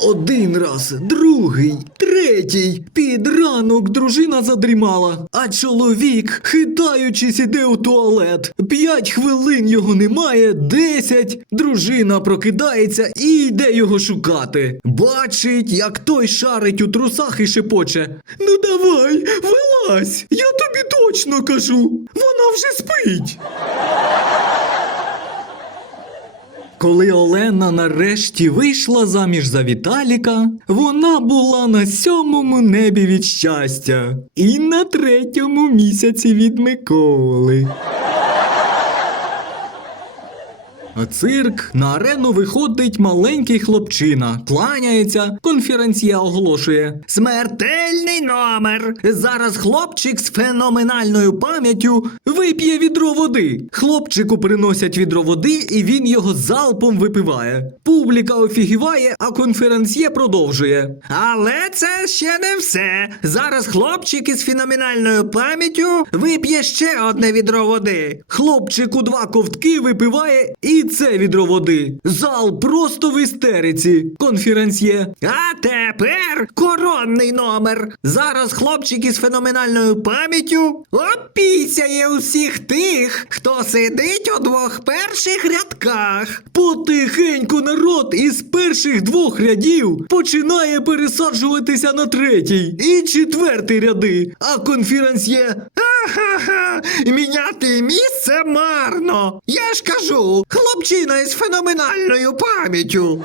Один раз, другий, третій. Під ранок дружина задрімала, а чоловік, хитаючись, іде у туалет. П'ять хвилин його немає, десять. Дружина прокидається і йде його шукати. Бачить, як той шарить у трусах і шепоче. Ну давай, вилазь! Я тобі точно кажу, вона вже спить. Коли Олена нарешті вийшла заміж за Віталіка, вона була на сьомому небі від щастя і на третьому місяці від Миколи. А цирк на арену виходить маленький хлопчина, кланяється, конференція оголошує. Смертельний номер! Зараз хлопчик з феноменальною пам'яттю вип'є відро води. Хлопчику приносять відро води, і він його залпом випиває. Публіка офігіває, а конференція продовжує. Але це ще не все. Зараз хлопчик із феноменальною пам'яттю вип'є ще одне відро води. Хлопчик у два ковтки випиває і це відро води. Зал просто в істериці. Конференціє. А тепер коронний номер. Зараз хлопчик із феноменальною пам'яттю опісяє усіх тих, хто сидить у двох перших рядках. Потихеньку народ із перших двох рядів починає пересаджуватися на третій і четвертий ряди. А конференціє. Ха-ха-ха! Міняти місце марно. Я ж кажу, хлопчина із феноменальною пам'яттю.